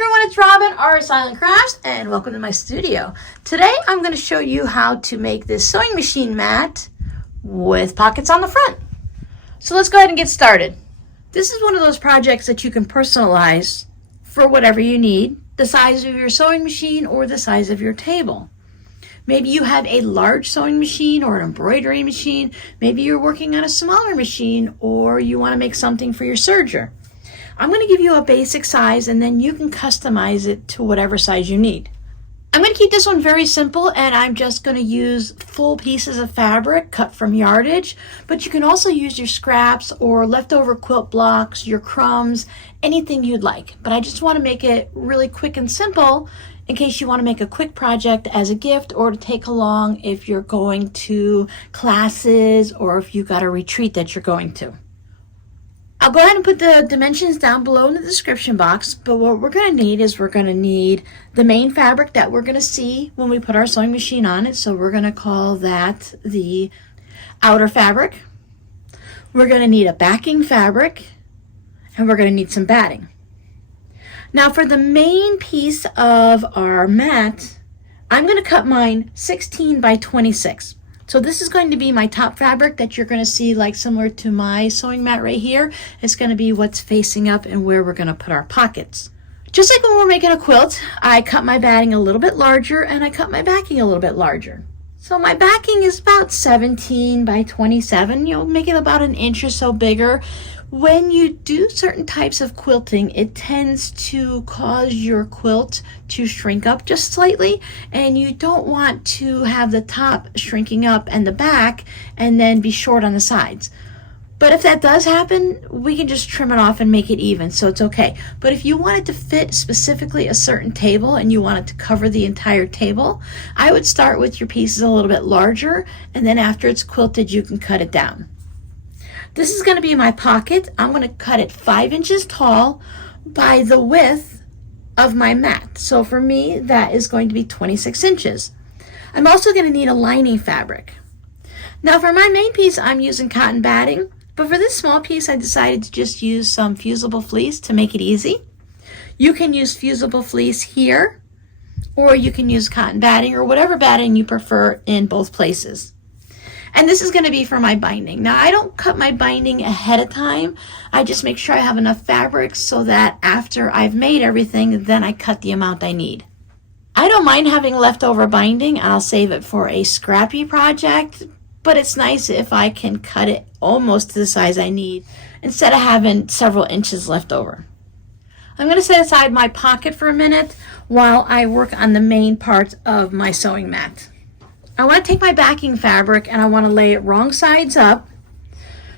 everyone, it's Robin, Art Silent Crafts, and welcome to my studio. Today I'm going to show you how to make this sewing machine mat with pockets on the front. So let's go ahead and get started. This is one of those projects that you can personalize for whatever you need, the size of your sewing machine or the size of your table. Maybe you have a large sewing machine or an embroidery machine. Maybe you're working on a smaller machine or you want to make something for your serger. I'm going to give you a basic size and then you can customize it to whatever size you need. I'm going to keep this one very simple and I'm just going to use full pieces of fabric cut from yardage, but you can also use your scraps or leftover quilt blocks, your crumbs, anything you'd like. But I just want to make it really quick and simple in case you want to make a quick project as a gift or to take along if you're going to classes or if you've got a retreat that you're going to. I'll go ahead and put the dimensions down below in the description box, but what we're going to need is we're going to need the main fabric that we're going to see when we put our sewing machine on it. So we're going to call that the outer fabric. We're going to need a backing fabric, and we're going to need some batting. Now for the main piece of our mat, I'm going to cut mine 16 by 26. So this is going to be my top fabric that you're going to see, like similar to my sewing mat right here. It's going to be what's facing up and where we're going to put our pockets. Just like when we're making a quilt, I cut my batting a little bit larger and I cut my backing a little bit larger. So my backing is about 17 by 27. You'll make it about an inch or so bigger. When you do certain types of quilting, it tends to cause your quilt to shrink up just slightly, and you don't want to have the top shrinking up and the back and then be short on the sides. But if that does happen, we can just trim it off and make it even, so it's okay. But if you want it to fit specifically a certain table and you want it to cover the entire table, I would start with your pieces a little bit larger, and then after it's quilted, you can cut it down. This is going to be my pocket. I'm going to cut it 5 inches tall by the width of my mat. So for me, that is going to be 26 inches. I'm also going to need a lining fabric. Now for my main piece, I'm using cotton batting, but for this small piece, I decided to just use some fusible fleece to make it easy. You can use fusible fleece here, or you can use cotton batting or whatever batting you prefer in both places. And this is going to be for my binding. Now, I don't cut my binding ahead of time. I just make sure I have enough fabric so that after I've made everything, then I cut the amount I need. I don't mind having leftover binding. I'll save it for a scrappy project, but it's nice if I can cut it almost to the size I need instead of having several inches left over. I'm going to set aside my pocket for a minute while I work on the main part of my sewing mat. I want to take my backing fabric and I want to lay it wrong sides up,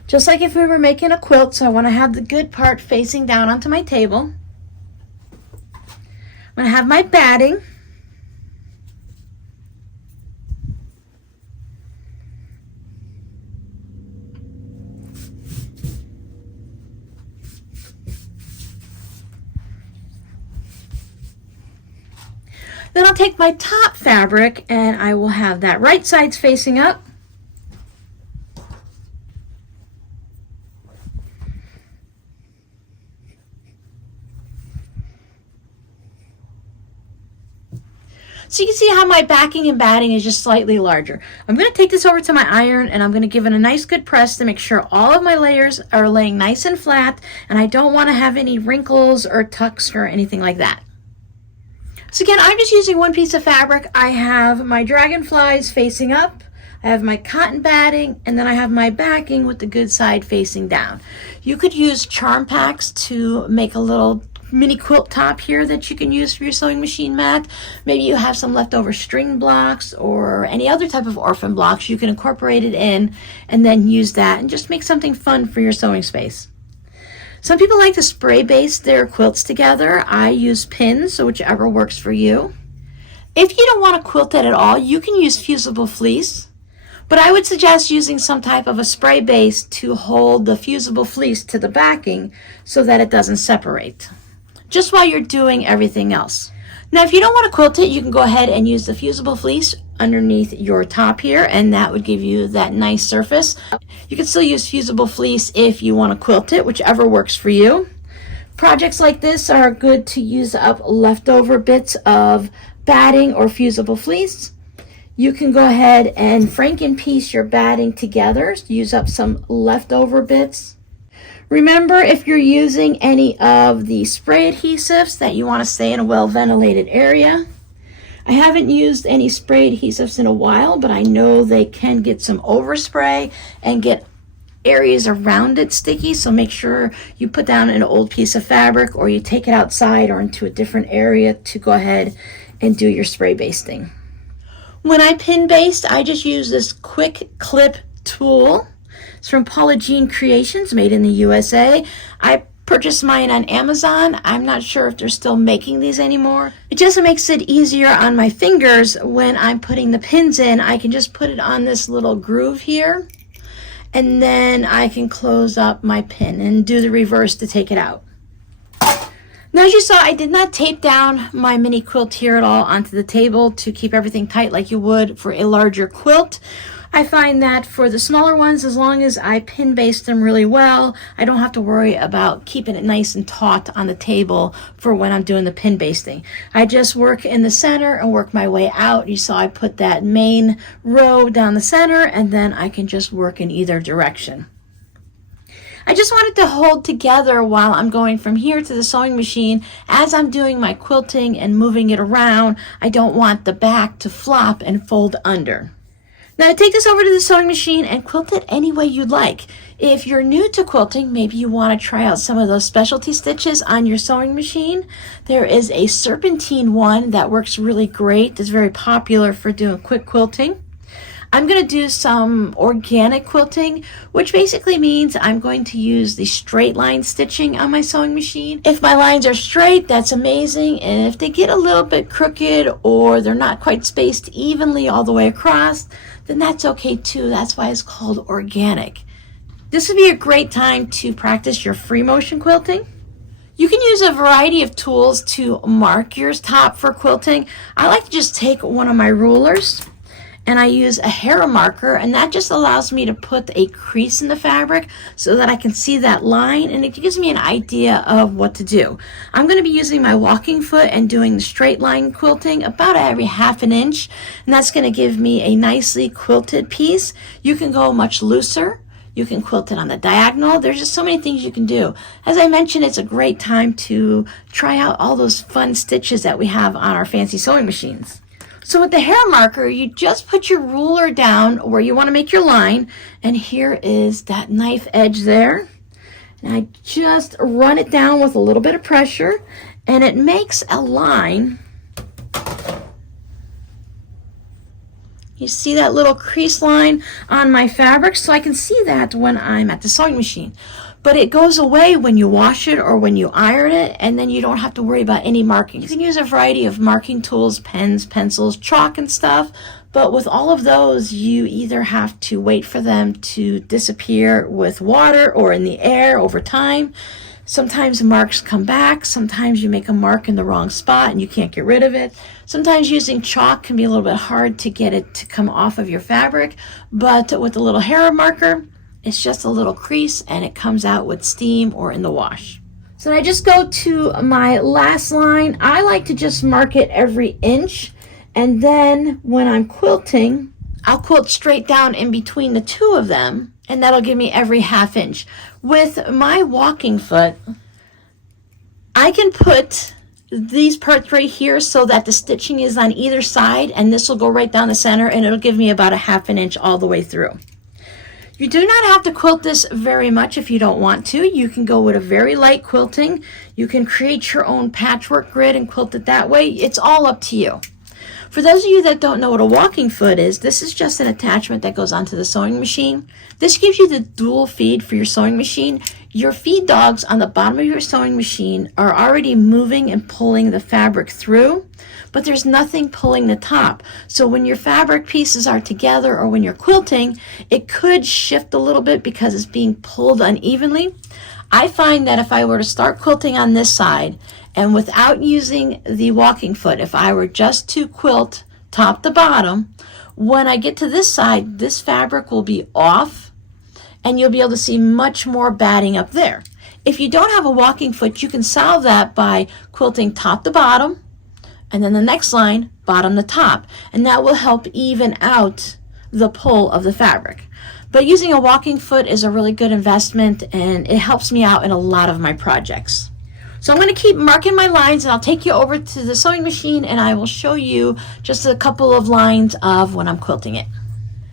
just like if we were making a quilt. So I want to have the good part facing down onto my table. I'm going to have my batting. Then I'll take my top fabric and I will have that right sides facing up. So you can see how my backing and batting is just slightly larger. I'm going to take this over to my iron and I'm going to give it a nice good press to make sure all of my layers are laying nice and flat, and I don't want to have any wrinkles or tucks or anything like that. So again, I'm just using one piece of fabric. I have my dragonflies facing up, I have my cotton batting, and then I have my backing with the good side facing down. You could use charm packs to make a little mini quilt top here that you can use for your sewing machine mat. Maybe you have some leftover string blocks or any other type of orphan blocks. You can incorporate it in and then use that and just make something fun for your sewing space. Some people like to spray base their quilts together. I use pins, so whichever works for you. If you don't want to quilt it at all, you can use fusible fleece, but I would suggest using some type of a spray base to hold the fusible fleece to the backing so that it doesn't separate, just while you're doing everything else. Now, if you don't want to quilt it, you can go ahead and use the fusible fleece underneath your top here, and that would give you that nice surface. You can still use fusible fleece if you want to quilt it, whichever works for you. Projects like this are good to use up leftover bits of batting or fusible fleece. You can go ahead and franken piece your batting together, use up some leftover bits. Remember, if you're using any of the spray adhesives, that you want to stay in a well-ventilated area. I haven't used any spray adhesives in a while, but I know they can get some overspray and get areas around it sticky, so make sure you put down an old piece of fabric or you take it outside or into a different area to go ahead and do your spray basting. When I pin baste, I just use this quick clip tool. It's from Paula Jean Creations, made in the USA. I purchased mine on Amazon. I'm not sure if they're still making these anymore. It just makes it easier on my fingers when I'm putting the pins in. I can just put it on this little groove here, and then I can close up my pin and do the reverse to take it out. Now, as you saw, I did not tape down my mini quilt here at all onto the table to keep everything tight like you would for a larger quilt. I find that for the smaller ones, as long as I pin baste them really well, I don't have to worry about keeping it nice and taut on the table for when I'm doing the pin basting. I just work in the center and work my way out. You saw I put that main row down the center, and then I can just work in either direction. I just want it to hold together while I'm going from here to the sewing machine. As I'm doing my quilting and moving it around, I don't want the back to flop and fold under. Now, take this over to the sewing machine and quilt it any way you'd like. If you're new to quilting, maybe you want to try out some of those specialty stitches on your sewing machine. There is a serpentine one that works really great. It's very popular for doing quick quilting. I'm going to do some organic quilting, which basically means I'm going to use the straight line stitching on my sewing machine. If my lines are straight, that's amazing. And if they get a little bit crooked or they're not quite spaced evenly all the way across, then that's okay too. That's why it's called organic. This would be a great time to practice your free motion quilting. You can use a variety of tools to mark your top for quilting. I like to just take one of my rulers, and I use a hair marker, and that just allows me to put a crease in the fabric so that I can see that line, and it gives me an idea of what to do. I'm going to be using my walking foot and doing the straight line quilting about every ½ inch, and that's going to give me a nicely quilted piece. You can go much looser. You can quilt it on the diagonal. There's just so many things you can do. As I mentioned, it's a great time to try out all those fun stitches that we have on our fancy sewing machines. So with the hair marker, you just put your ruler down where you want to make your line, and here is that knife edge there. And I just run it down with a little bit of pressure, and it makes a line. You see that little crease line on my fabric, so I can see that when I'm at the sewing machine. But it goes away when you wash it or when you iron it, and then you don't have to worry about any marking. You can use a variety of marking tools, pens, pencils, chalk and stuff, but with all of those, you either have to wait for them to disappear with water or in the air over time. Sometimes marks come back. Sometimes you make a mark in the wrong spot and you can't get rid of it. Sometimes using chalk can be a little bit hard to get it to come off of your fabric, but with a little hair marker, it's just a little crease and it comes out with steam or in the wash. So I just go to my last line. I like to just mark it every inch, and then when I'm quilting, I'll quilt straight down in between the two of them, and that'll give me every ½ inch. With my walking foot, I can put these parts right here so that the stitching is on either side, and this will go right down the center, and it'll give me about a ½ inch all the way through. You do not have to quilt this very much if you don't want to. You can go with a very light quilting. You can create your own patchwork grid and quilt it that way. It's all up to you. For those of you that don't know what a walking foot is, this is just an attachment that goes onto the sewing machine. This gives you the dual feed for your sewing machine. Your feed dogs on the bottom of your sewing machine are already moving and pulling the fabric through, but there's nothing pulling the top. So when your fabric pieces are together or when you're quilting, it could shift a little bit because it's being pulled unevenly. I find that if I were to start quilting on this side and without using the walking foot, if I were just to quilt top to bottom, when I get to this side, this fabric will be off and you'll be able to see much more batting up there. If you don't have a walking foot, you can solve that by quilting top to bottom, and then the next line, bottom to top, and that will help even out the pull of the fabric. But using a walking foot is a really good investment, and it helps me out in a lot of my projects. So I'm going to keep marking my lines, and I'll take you over to the sewing machine and I will show you just a couple of lines of when I'm quilting it.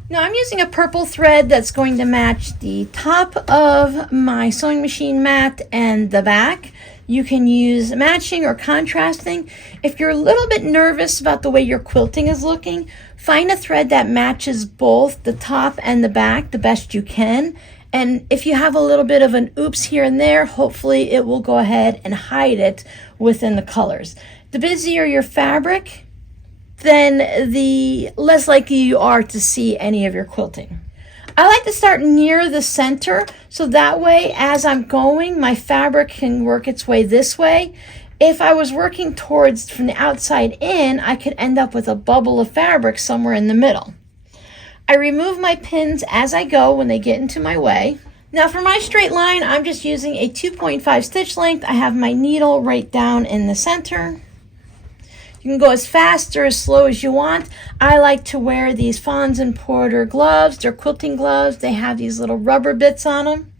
Now I'm using a purple thread that's going to match the top of my sewing machine mat and the back. You can use matching or contrasting. If you're a little bit nervous about the way your quilting is looking, find a thread that matches both the top and the back the best you can. And if you have a little bit of an oops here and there, hopefully it will go ahead and hide it within the colors. The busier your fabric, then the less likely you are to see any of your quilting. I like to start near the center, so that way as I'm going, my fabric can work its way this way. If I was working towards from the outside in, I could end up with a bubble of fabric somewhere in the middle. I remove my pins as I go when they get into my way. Now for my straight line, I'm just using a 2.5 stitch length. I have my needle right down in the center. You can go as fast or as slow as you want. I like to wear these Fons and Porter gloves. They're quilting gloves. They have these little rubber bits on them,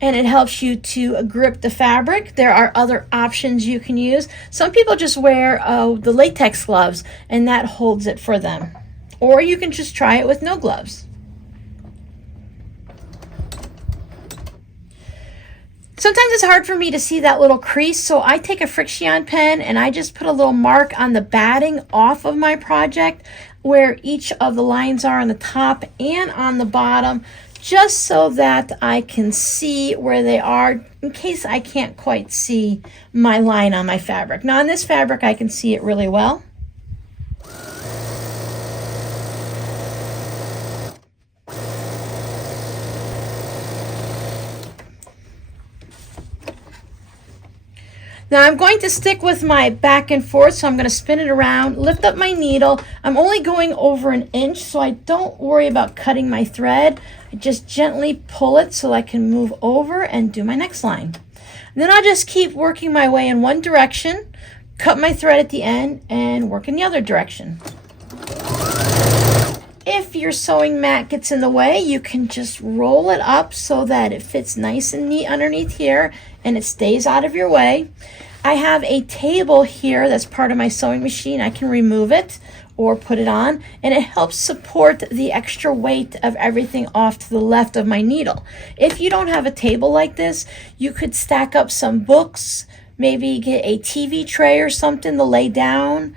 and it helps you to grip the fabric. There are other options you can use. Some people just wear the latex gloves, and that holds it for them. Or you can just try it with no gloves. Sometimes it's hard for me to see that little crease, so I take a Friction pen and I just put a little mark on the batting off of my project where each of the lines are on the top and on the bottom, just so that I can see where they are in case I can't quite see my line on my fabric. Now on this fabric I can see it really well. Now I'm going to stick with my back and forth, so I'm going to spin it around, lift up my needle. I'm only going over 1 inch, so I don't worry about cutting my thread. I just gently pull it so I can move over and do my next line. And then I'll just keep working my way in one direction, cut my thread at the end, and work in the other direction. If your sewing mat gets in the way, you can just roll it up so that it fits nice and neat underneath here and it stays out of your way. I have a table here that's part of my sewing machine. I can remove it or put it on, and it helps support the extra weight of everything off to the left of my needle. If you don't have a table like this, you could stack up some books, maybe get a TV tray or something to lay down,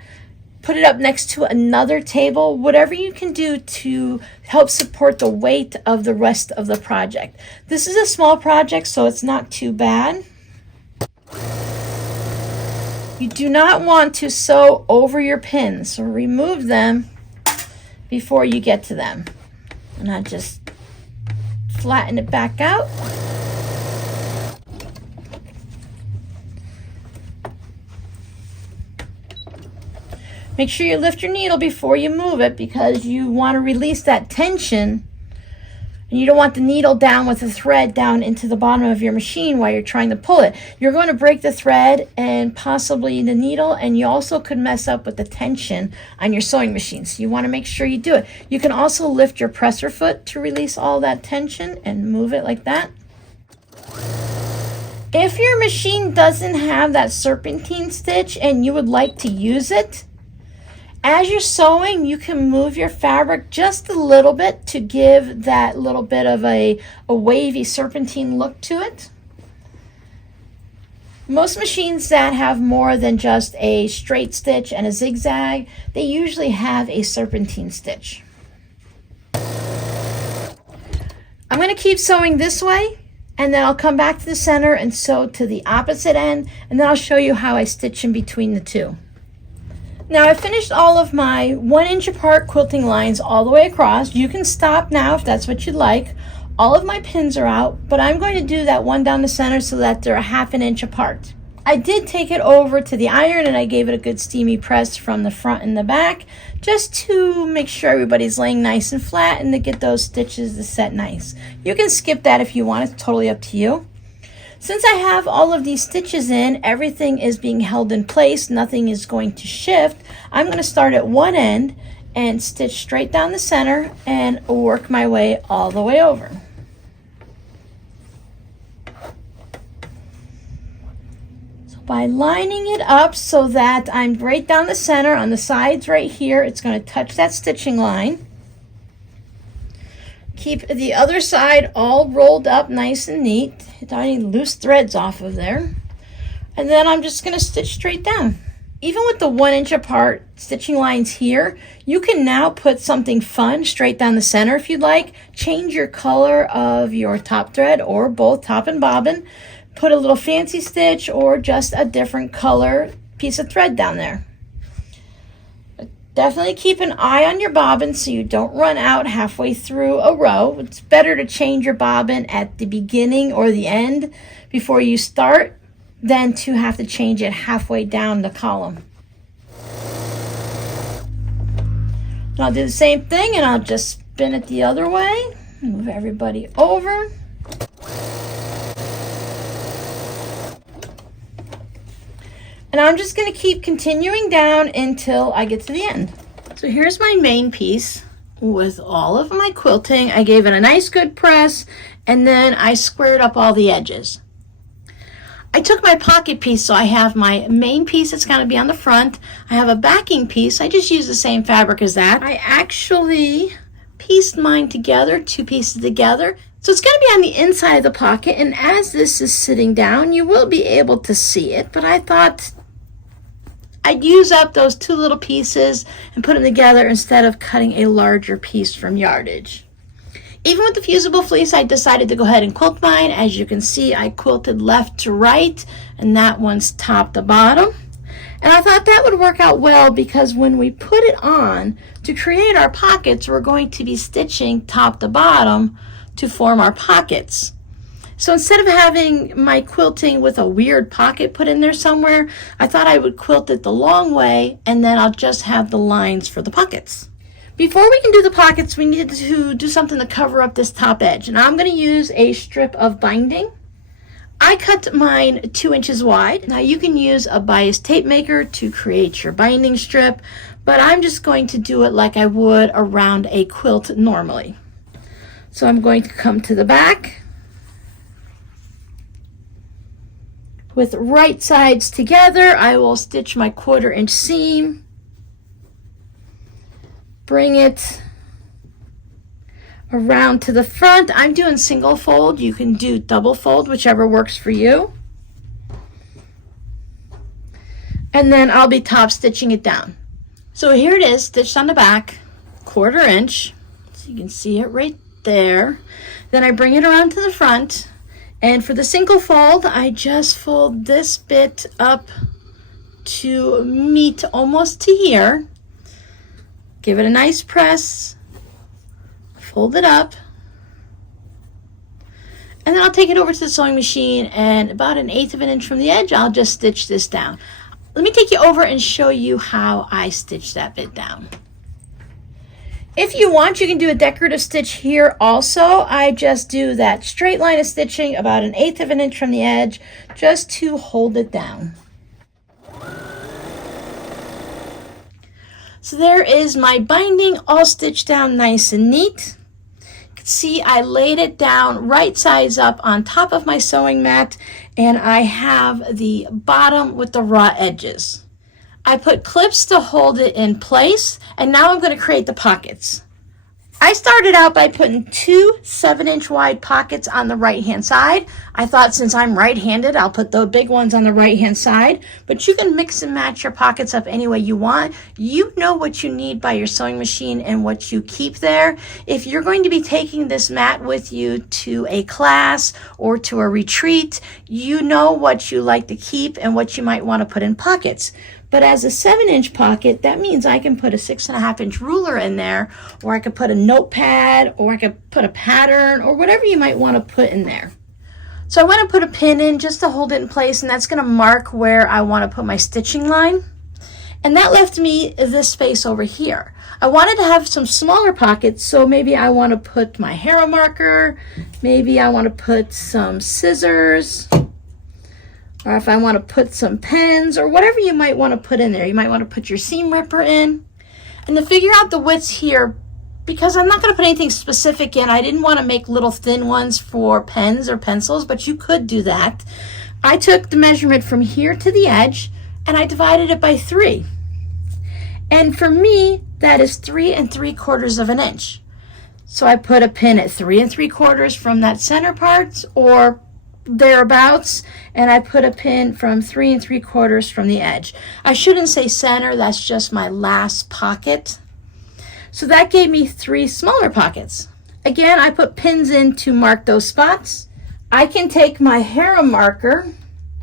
put it up next to another table, whatever you can do to help support the weight of the rest of the project. This is a small project, so it's not too bad. You do not want to sew over your pins, so remove them before you get to them. And I just flatten it back out. Make sure you lift your needle before you move it, because you want to release that tension, and you don't want the needle down with the thread down into the bottom of your machine while you're trying to pull it. You're going to break the thread and possibly the needle, and you also could mess up with the tension on your sewing machine. So you want to make sure you do it. You can also lift your presser foot to release all that tension and move it like that. If your machine doesn't have that serpentine stitch and you would like to use it, as you're sewing, you can move your fabric just a little bit to give that little bit of a wavy serpentine look to it. Most machines that have more than just a straight stitch and a zigzag, they usually have a serpentine stitch. I'm going to keep sewing this way, and then I'll come back to the center and sew to the opposite end, and then I'll show you how I stitch in between the two. Now I finished all of my 1 inch apart quilting lines all the way across. You can stop now if that's what you'd like. All of my pins are out, but I'm going to do that one down the center so that they're a 1/2 inch apart. I did take it over to the iron and I gave it a good steamy press from the front and the back, just to make sure everybody's laying nice and flat and to get those stitches to set nice. You can skip that if you want, it's totally up to you. Since I have all of these stitches in, everything is being held in place, nothing is going to shift. I'm going to start at one end and stitch straight down the center and work my way all the way over. So by lining it up so that I'm right down the center on the sides right here, it's going to touch that stitching line. Keep the other side all rolled up nice and neat. Don't any loose threads off of there. And then I'm just going to stitch straight down. Even with the 1 inch apart stitching lines here, you can now put something fun straight down the center if you'd like. Change your color of your top thread or both top and bobbin. Put a little fancy stitch or just a different color piece of thread down there. Definitely keep an eye on your bobbin so you don't run out halfway through a row. It's better to change your bobbin at the beginning or the end before you start than to have to change it halfway down the column. And I'll do the same thing and I'll just spin it the other way. Move everybody over. And I'm just going to keep continuing down until I get to the end. So here's my main piece with all of my quilting. I gave it a nice good press and then I squared up all the edges. I took my pocket piece, so I have my main piece that's going to be on the front. I have a backing piece. I just use the same fabric as that. I actually pieced mine together, 2 pieces together. So it's going to be on the inside of the pocket, and as this is sitting down, you will be able to see it, but I thought I'd use up those 2 little pieces and put them together instead of cutting a larger piece from yardage. Even with the fusible fleece, I decided to go ahead and quilt mine. As you can see, I quilted left to right, and that one's top to bottom. And I thought that would work out well because when we put it on to create our pockets, we're going to be stitching top to bottom to form our pockets. So instead of having my quilting with a weird pocket put in there somewhere, I thought I would quilt it the long way and then I'll just have the lines for the pockets. Before we can do the pockets, we need to do something to cover up this top edge. And I'm going to use a strip of binding. I cut mine 2 inches wide. Now you can use a bias tape maker to create your binding strip, but I'm just going to do it like I would around a quilt normally. So I'm going to come to the back with right sides together. I will stitch my 1/4 inch seam, bring it around to the front. I'm doing single fold. You can do double fold, whichever works for you. And then I'll be top stitching it down. So here it is, stitched on the back, 1/4 inch. So you can see it right there. Then I bring it around to the front. And for the single fold, I just fold this bit up to meet almost to here. Give it a nice press, fold it up, and then I'll take it over to the sewing machine, and about 1/8 of an inch from the edge, I'll just stitch this down. Let me take you over and show you how I stitch that bit down. If you want, you can do a decorative stitch here also. I just do that straight line of stitching about 1/8 of an inch from the edge just to hold it down. So there is my binding all stitched down nice and neat. You can see I laid it down right sides up on top of my sewing mat, and I have the bottom with the raw edges. I put clips to hold it in place, and now I'm going to create the pockets. I started out by putting 2 7-inch wide pockets on the right hand side. I thought since I'm right-handed, I'll put the big ones on the right hand side, but you can mix and match your pockets up any way you want. You know what you need by your sewing machine and what you keep there. If you're going to be taking this mat with you to a class or to a retreat, you know what you like to keep and what you might want to put in pockets. But as a 7-inch pocket, that means I can put a 6.5-inch ruler in there, or I could put a notepad, or I could put a pattern, or whatever you might want to put in there. So I want to put a pin in just to hold it in place, and that's going to mark where I want to put my stitching line. And that left me this space over here. I wanted to have some smaller pockets, so maybe I want to put my hero marker, maybe I want to put some scissors. or if I want to put some pens or whatever you might want to put in there. You might want to put your seam ripper in. And to figure out the widths here, because I'm not going to put anything specific in, I didn't want to make little thin ones for pens or pencils, but you could do that. I took the measurement from here to the edge and I divided it by 3. And for me, that is 3 3/4 of an inch. So I put a pin at 3 3/4 from that center part or thereabouts, and I put a pin from 3 3/4 from the edge. I shouldn't say center, that's just my last pocket. So that gave me 3 smaller pockets. Again, I put pins in to mark those spots. I can take my Hera marker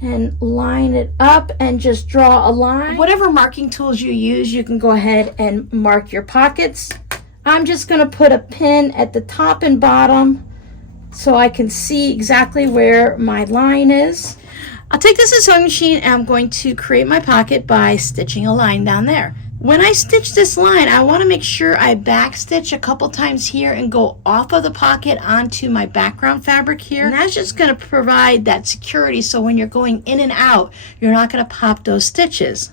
and line it up and just draw a line. Whatever marking tools you use, you can go ahead and mark your pockets. I'm just going to put a pin at the top and bottom so I can see exactly where my line is. I'll take this sewing machine and I'm going to create my pocket by stitching a line down there. When I stitch this line, I want to make sure I back stitch a couple times here and go off of the pocket onto my background fabric here. And that's just going to provide that security so when you're going in and out, you're not going to pop those stitches.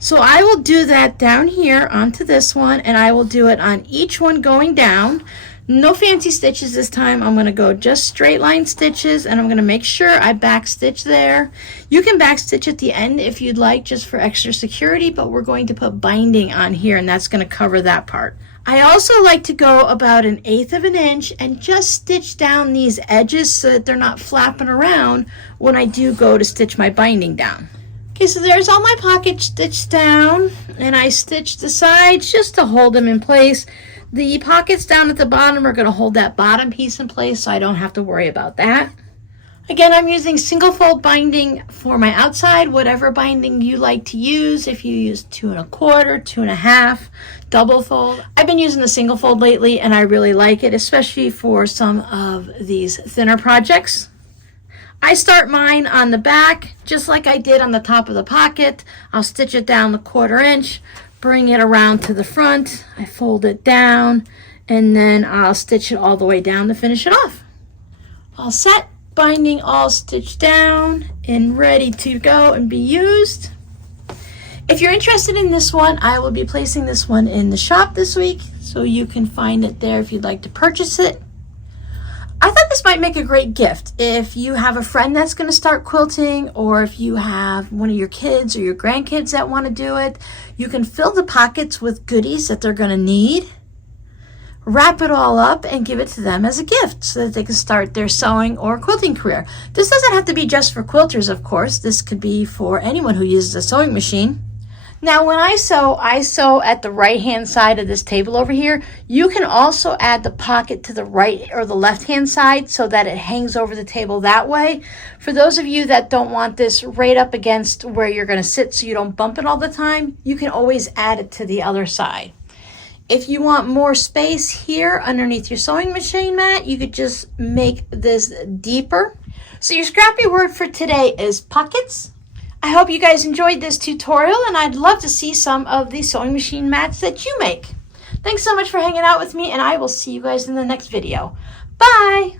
So I will do that down here onto this one, and I will do it on each one going down. No fancy stitches this time. I'm going to go just straight line stitches, and I'm going to make sure I back stitch there. You can back stitch at the end if you'd like, just for extra security, but we're going to put binding on here, and that's going to cover that part. I also like to go about 1/8 of an inch and just stitch down these edges so that they're not flapping around when I do go to stitch my binding down. Okay, so there's all my pockets stitched down, and I stitched the sides just to hold them in place. The pockets down at the bottom are going to hold that bottom piece in place, so I don't have to worry about that. Again, I'm using single fold binding for my outside, whatever binding you like to use. If you use 2 1/4, 2 1/2, double fold. I've been using the single fold lately, and I really like it, especially for some of these thinner projects. I start mine on the back, just like I did on the top of the pocket. I'll stitch it down the 1/4 inch, bring it around to the front. I fold it down, and then I'll stitch it all the way down to finish it off. All set, binding all stitched down and ready to go and be used. If you're interested in this one, I will be placing this one in the shop this week, so you can find it there if you'd like to purchase it. I thought this might make a great gift if you have a friend that's going to start quilting, or if you have one of your kids or your grandkids that want to do it. You can fill the pockets with goodies that they're going to need, wrap it all up, and give it to them as a gift so that they can start their sewing or quilting career. This doesn't have to be just for quilters, of course. This could be for anyone who uses a sewing machine. Now, when I sew at the right-hand side of this table over here. You can also add the pocket to the right or the left-hand side so that it hangs over the table that way. For those of you that don't want this right up against where you're going to sit so you don't bump it all the time, you can always add it to the other side. If you want more space here underneath your sewing machine mat, you could just make this deeper. So your scrappy word for today is pockets. I hope you guys enjoyed this tutorial, and I'd love to see some of the sewing machine mats that you make. Thanks so much for hanging out with me, and I will see you guys in the next video. Bye!